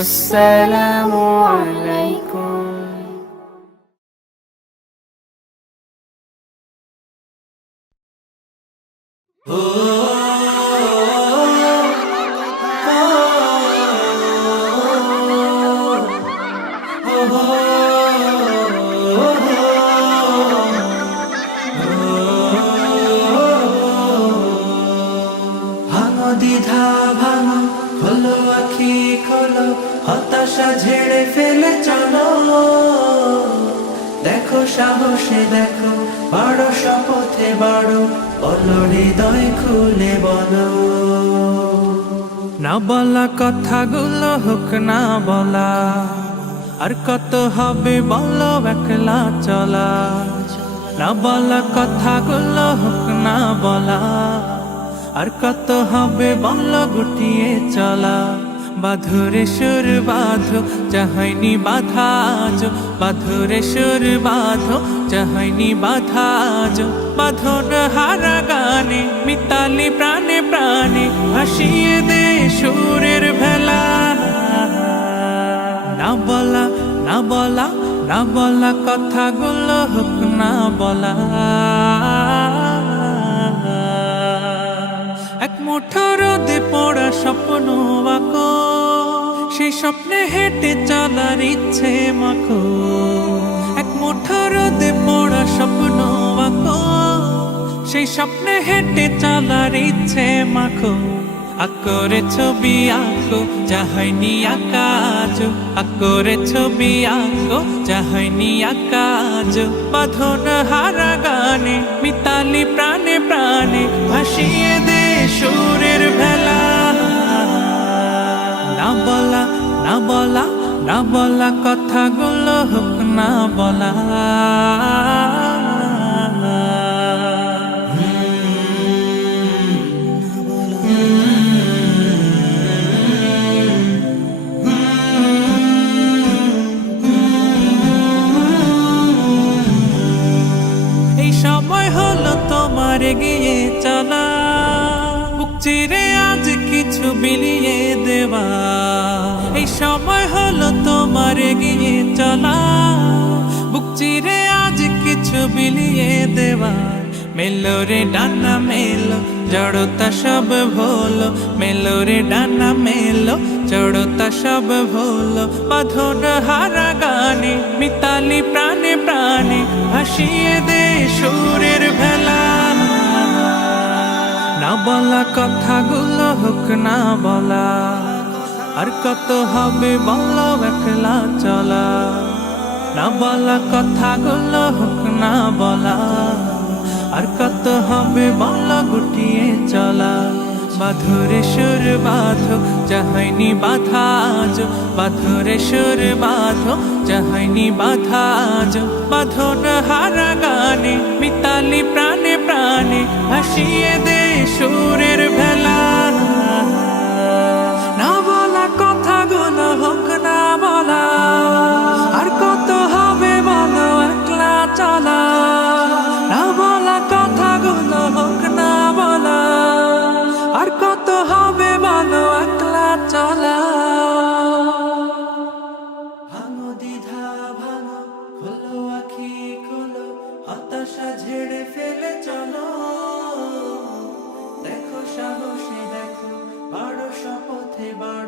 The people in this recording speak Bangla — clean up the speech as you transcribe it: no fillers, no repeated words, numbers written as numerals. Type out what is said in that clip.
আসসালামু আলাইকুম। ভাঙো দ্বিধা ভাঙো, খোলো আখি খোলো, হতাশা ঝেড়ে ফেলে চলো। দেখো সাহসে দেখো, বাড়ো শপথে বাড়ো, বলো হৃদয় খুলে বলো। না বলা কথাগুলো হোক না বলা, আর কত হবে বলো একলা চলা। না বলা কথাগুলো হোক না বলা, আর কত হবে বলো গুটিয়ে চলা। বাঁধরে সুর বাঁধো, চাহাইনি বাধা আজ, বাঁধরে সুর বাঁধো, চাহাইনি বাধা আজ। বাঁধন হারা গানে মিতালি প্রাণে প্রাণে, ভাসিয়ে দে সুরের ভেলা। না বলা না বলা না বলা কথাগুলো হোক না বলা। এক মুঠো রোদে পড়া স্বপ্ন আঁকো, সেই স্বপ্নে হেঁটে চলার ইচ্ছে মাখো। এক মুঠো রোদে পড়া স্বপ্ন আঁকো, সেই স্বপ্নে হেঁটে চলার ইচ্ছে মাখো। আকরে ছবি আঁকো, চাহাইনি আকাজ, আকরে ছবি আঁকো, চাহাইনি আকাজ। বাঁধন হারা গানে মিতালি প্রাণে প্রাণে, ভাসিয়ে দে সুরের ভেলা। না বলা না বলা না বলা কথাগুলো হোক না বলা। এই সময় হলো তোমার এগিয়ে চলা, বুক চিরে আজ কিছু বিলিয়ে দেওয়া। এই সময় হলো তোমার এগিয়ে চলা, বুক চিরে আজ কিছু বিলিয়ে দেওয়া। মেলো রে ডানা মেলো, জড়তা সব ভোলো, মেলো রে ডানা মেলো, জড়তা সব ভোলো। বাঁধন হারা গানে মিতালি প্রাণে প্রাণে, ভাসিয়ে দে সুরের ভেলা। না বলা কথাগুলো হোক না বলা, আর কত হবে বলো একলা চলা। না বলা কথাগুলো হোক না বলা, আর কত হবে বলো গুটিয়ে চলা। বাঁধরে সুর বাঁধো, চাহাইনি বাধা আজ, বাঁধরে সুর বাঁধো, চাহাইনি বাধা আজ। বাঁধন হারা গানে মিতালি প্রাণে প্রাণে, ভাসিয়ে দে সুরের ভেলা। না বলা কথাগুলো হোক না বলা, আর কত হবে বলো একলা চলা। না বলা কথাগুলো হোক না বলা, আর কত হবে বলো একলা চলা। ভাঙো দ্বিধা ভাঙো, খোলো আখি খোলো, হতাশা ঝেড়ে ফেলে চলো। দেখো সাহসে দেখো, বাড়ো শপথে বাড়ো।